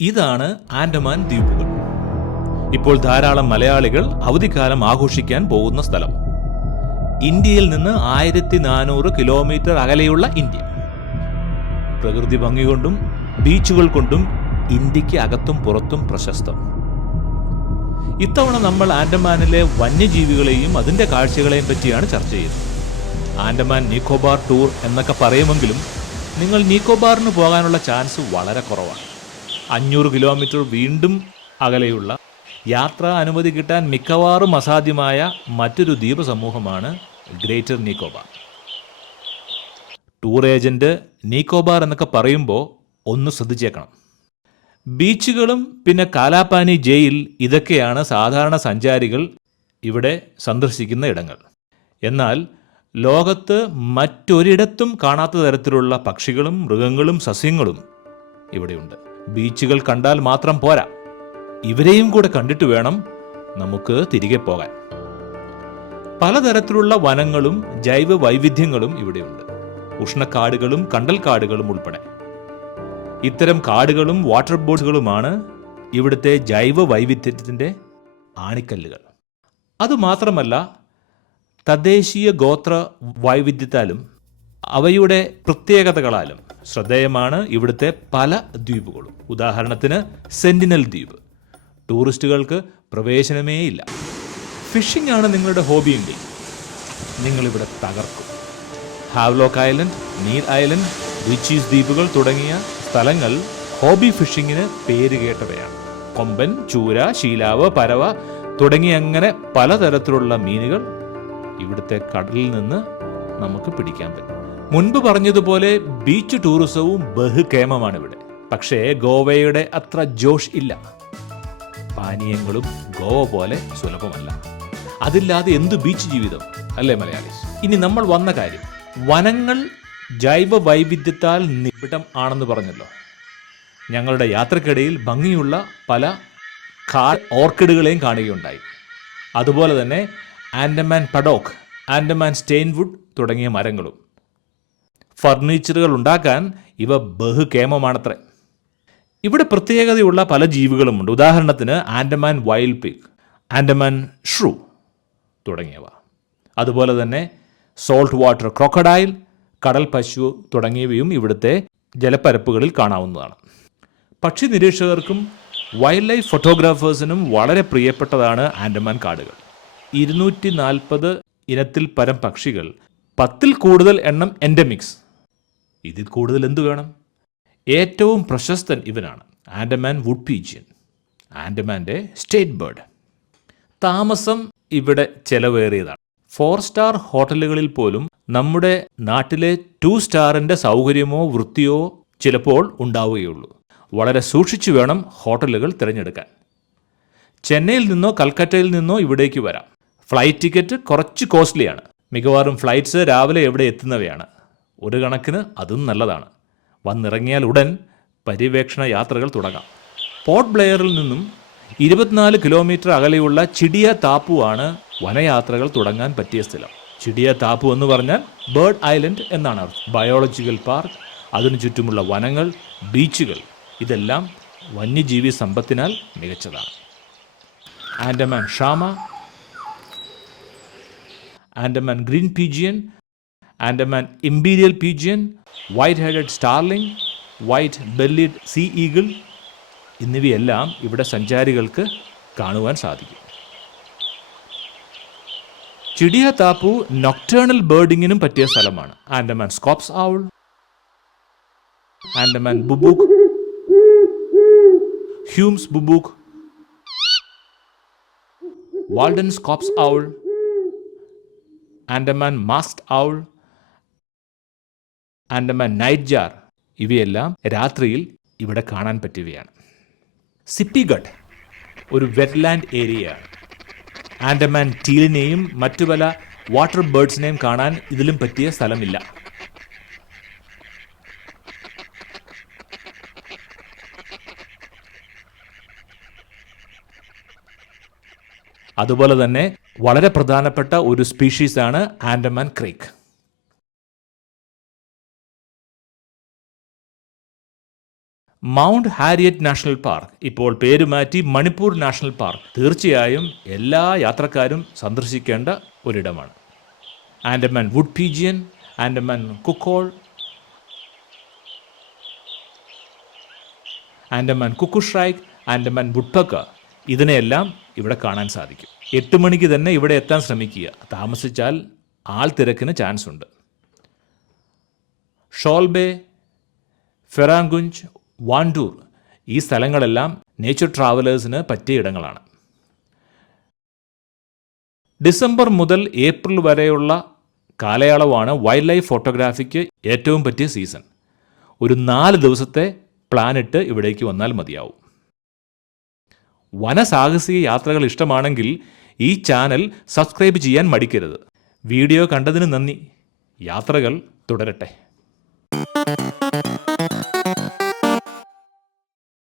ഇതാണ് ആൻഡമാൻ ദ്വീപുകൾ. ഇപ്പോൾ ധാരാളം മലയാളികൾ അവധിക്കാലം ആഘോഷിക്കാൻ പോകുന്ന സ്ഥലം. ഇന്ത്യയിൽ നിന്ന് ആയിരത്തി നാനൂറ് കിലോമീറ്റർ അകലെയുള്ള ഇന്ത്യ. പ്രകൃതി ഭംഗി കൊണ്ടും ബീച്ചുകൾ കൊണ്ടും ഇന്ത്യയ്ക്ക് അകത്തും പുറത്തും പ്രശസ്തം. ഇത്തവണ നമ്മൾ ആൻഡമാനിലെ വന്യജീവികളെയും അതിന്റെ കാഴ്ചകളെയും പറ്റിയാണ് ചർച്ച ചെയ്യുന്നത് ആൻഡമാൻ നിക്കോബാർ ടൂർ എന്നൊക്കെ പറയുമെങ്കിലും നിങ്ങൾ നിക്കോബാറിന് പോകാനുള്ള ചാൻസ് വളരെ കുറവാണ്. അഞ്ഞൂറ് കിലോമീറ്റർ വീണ്ടും അകലെയുള്ള യാത്രാ അനുമതി കിട്ടാൻ മിക്കവാറും അസാധ്യമായ മറ്റൊരു ദ്വീപ സമൂഹമാണ് greater Nicobar. Tour agent Nicobar എന്നൊക്കെ പറയുമ്പോൾ ഒന്ന് ശ്രദ്ധിച്ചേക്കണം. ബീച്ചുകളും പിന്നെ കാലാപാനി ജയിൽ ഇതൊക്കെയാണ് സാധാരണ സഞ്ചാരികൾ ഇവിടെ സന്ദർശിക്കുന്ന ഇടങ്ങൾ. എന്നാൽ ലോകത്ത് മറ്റൊരിടത്തും കാണാത്ത തരത്തിലുള്ള പക്ഷികളും മൃഗങ്ങളും സസ്യങ്ങളും ഇവിടെയുണ്ട്. ബീച്ചുകൾ കണ്ടാൽ മാത്രം പോരാ. ഇവരെയും കൂടെ കണ്ടിട്ട് വേണം നമുക്ക് തിരികെ പോകാൻ. പലതരത്തിലുള്ള വനങ്ങളും ജൈവ വൈവിധ്യങ്ങളും ഇവിടെയുണ്ട്. ഉഷ്ണക്കാടുകളും കണ്ടൽക്കാടുകളും ഉൾപ്പെടെ. ഇത്തരം കാടുകളും വാട്ടർ ബോർഡുകളുമാണ് ഇവിടുത്തെ ജൈവ വൈവിധ്യത്തിന്റെ ആണിക്കല്ലുകൾ. അതുമാത്രമല്ല തദ്ദേശീയ ഗോത്ര വൈവിധ്യത്താലും അവയുടെ പ്രത്യേകതകളാലും ശ്രദ്ധേയമാണ് ഇവിടുത്തെ പല ദ്വീപുകളും. ഉദാഹരണത്തിന് സെന്റിനൽ ദ്വീപ്. ടൂറിസ്റ്റുകൾക്ക് പ്രവേശനമേ ഇല്ല. ഫിഷിംഗ് ആണ് നിങ്ങളുടെ ഹോബിയെങ്കിൽ നിങ്ങളിവിടെ തകർക്കും. Havelock Island Neil Island Ritchie's ദ്വീപുകൾ തുടങ്ങിയ സ്ഥലങ്ങൾ ഹോബി ഫിഷിങ്ങിന് പേര് കേട്ടവയാണ്. കൊമ്പൻ ചൂര ശീലാവ് പരവ തുടങ്ങി അങ്ങനെ പലതരത്തിലുള്ള മീനുകൾ ഇവിടുത്തെ കടലിൽ നിന്ന് നമുക്ക് പിടിക്കാൻ പറ്റും. മുൻപ് പറഞ്ഞതുപോലെ ബീച്ച് ടൂറിസവും ബഹുകേമമാണ് ഇവിടെ പക്ഷേ ഗോവയുടെ അത്ര ജോഷ് ഇല്ല. പാനീയങ്ങളും ഗോവ പോലെ സുലഭമല്ല. അതില്ലാതെ എന്ത് ബീച്ച് ജീവിതം? അല്ലേ മലയാളീസ്? ഇനി നമ്മൾ വന്ന കാര്യം. വനങ്ങൾ ജൈവ വൈവിധ്യത്താൽ നിബിഡം ആണെന്ന് പറഞ്ഞല്ലോ. ഞങ്ങളുടെ യാത്രക്കിടയിൽ ഭംഗിയുള്ള പല കാ ഓർക്കിഡുകളെയും കാണുകയുണ്ടായി. അതുപോലെ തന്നെ ആൻഡമാൻ പഡോക്ക് ആൻഡമാൻ സ്റ്റെയിൻവുഡ് തുടങ്ങിയ മരങ്ങളും. ഫർണിച്ചറുകൾ ഉണ്ടാക്കാൻ ഇവ ബഹുകേമമാണത്രേ. ഇവിടെ പ്രത്യേകതയുള്ള പല ജീവികളുമുണ്ട്. ഉദാഹരണത്തിന് Andaman wild pig Andaman shrew തുടങ്ങിയവ. അതുപോലെ തന്നെ സോൾട്ട് വാട്ടർ ക്രോക്കഡൈൽ കടൽ പശു തുടങ്ങിയവയും ഇവിടുത്തെ ജലപ്പരപ്പുകളിൽ കാണാവുന്നതാണ്. പക്ഷി നിരീക്ഷകർക്കും വൈൽഡ് ലൈഫ് ഫോട്ടോഗ്രാഫേഴ്സിനും വളരെ പ്രിയപ്പെട്ടതാണ് ആൻഡമാൻ കാടുകൾ. ഇരുന്നൂറ്റി നാൽപ്പത് ഇനത്തിൽ പരം പക്ഷികൾ പത്തിൽ കൂടുതൽ എണ്ണം എൻഡമിക്സ് ഇതിൽ കൂടുതൽ എന്തു വേണം? ഏറ്റവും പ്രശസ്തൻ ഇവനാണ്. ആൻഡമാൻ വുഡ് പീജിയൻ ആൻഡമാന്റെ സ്റ്റേറ്റ് ബേർഡ്. താമസം ഇവിടെ ചെലവേറിയതാണ്. ഫോർ സ്റ്റാർ ഹോട്ടലുകളിൽ പോലും നമ്മുടെ നാട്ടിലെ ടു സ്റ്റാറിന്റെ സൗകര്യമോ വൃത്തിയോ ചിലപ്പോൾ ഉണ്ടാവുകയുള്ളൂ. വളരെ സൂക്ഷിച്ചു വേണം ഹോട്ടലുകൾ തിരഞ്ഞെടുക്കാൻ. ചെന്നൈയിൽ നിന്നോ കൽക്കട്ടയിൽ നിന്നോ ഇവിടേക്ക് വരാം. ഫ്ലൈറ്റ് ടിക്കറ്റ് കുറച്ച് കോസ്റ്റ്ലിയാണ്. മിക്കവാറും ഫ്ലൈറ്റ്സ് രാവിലെ എവിടെ എത്തുന്നവയാണ്. ഒരു കണക്കിന് അതും നല്ലതാണ്. വന്നിറങ്ങിയാൽ ഉടൻ പര്യവേക്ഷണ യാത്രകൾ തുടങ്ങാം. പോർട്ട് ബ്ലെയറിൽ നിന്നും ഇരുപത്തിനാല് കിലോമീറ്റർ അകലെയുള്ള ചിടിയ താപ്പുവാണ് വനയാത്രകൾ തുടങ്ങാൻ പറ്റിയ സ്ഥലം. ചിടിയ താപ്പു എന്ന് പറഞ്ഞാൽ ബേർഡ് ഐലൻഡ് എന്നാണ് അർത്ഥം. ബയോളജിക്കൽ പാർക്ക് അതിനു ചുറ്റുമുള്ള വനങ്ങൾ ബീച്ചുകൾ ഇതെല്ലാം വന്യജീവി സമ്പത്തിനാൽ മികച്ചതാണ്. Andaman shama Andaman green pigeon Andaman imperial pigeon white headed starling white bellied sea eagle എന്നിവയെല്ലാം ഇവിടെ സഞ്ചാരികൾക്ക് കാണുവാൻ സാധിക്കും. ചിടിയ താപ്പു നൊക്ടേണൽ ബേർഡിങ്ങിനും പറ്റിയ സ്ഥലമാണ്. Andaman scops owl Andaman boobook Hume's boobook Walden scops owl Andaman masked owl Andaman nightjar ഇവയെല്ലാം രാത്രിയിൽ ഇവിടെ കാണാൻ പറ്റിയവയാണ് സിപ്പിഗഡ് ഒരു വെറ്റ്ലാൻഡ് ഏരിയയാണ്. ആൻഡമാൻ ടീലിനെയും മറ്റു പല വാട്ടർ ബേർഡ്സിനെയും കാണാൻ ഇതിലും പറ്റിയ സ്ഥലമില്ല. അതുപോലെ തന്നെ വളരെ പ്രധാനപ്പെട്ട ഒരു സ്പീഷീസാണ് Andaman crake. Mount Harriet national park. ഇപ്പോൾ പേരുമാറ്റി മണിപ്പൂർ നാഷണൽ പാർക്ക്. തീർച്ചയായും എല്ലാ യാത്രക്കാരും സന്ദർശിക്കേണ്ട ഒരിടമാണ്. Andaman wood pigeon Andaman coucal Andaman cuckooshrike Andaman woodpecker ഇതിനെയെല്ലാം ഇവിടെ കാണാൻ സാധിക്കും. എട്ട് മണിക്ക് തന്നെ ഇവിടെ എത്താൻ ശ്രമിക്കുക. താമസിച്ചാൽ ആൾ തിരക്കിന് ചാൻസ് ഉണ്ട് ഷോൾബേ ഫെറാങ്കുഞ്ച് വാണ്ടൂർ. ഈ സ്ഥലങ്ങളെല്ലാം നേച്ചർ ട്രാവലേഴ്സിന് പറ്റിയ ഇടങ്ങളാണ്. ഡിസംബർ മുതൽ ഏപ്രിൽ വരെയുള്ള കാലയളവാണ് വൈൽഡ് ലൈഫ് ഫോട്ടോഗ്രാഫിക്ക് ഏറ്റവും പറ്റിയ സീസൺ ഒരു നാല് ദിവസത്തെ പ്ലാനിട്ട് ഇവിടേക്ക് വന്നാൽ മതിയാവും. വനസാഹസിക യാത്രകൾ ഇഷ്ടമാണെങ്കിൽ ഈ ചാനൽ സബ്സ്ക്രൈബ് ചെയ്യാൻ മടിക്കരുത്. വീഡിയോ കണ്ടതിന് നന്ദി. യാത്രകൾ തുടരട്ടെ.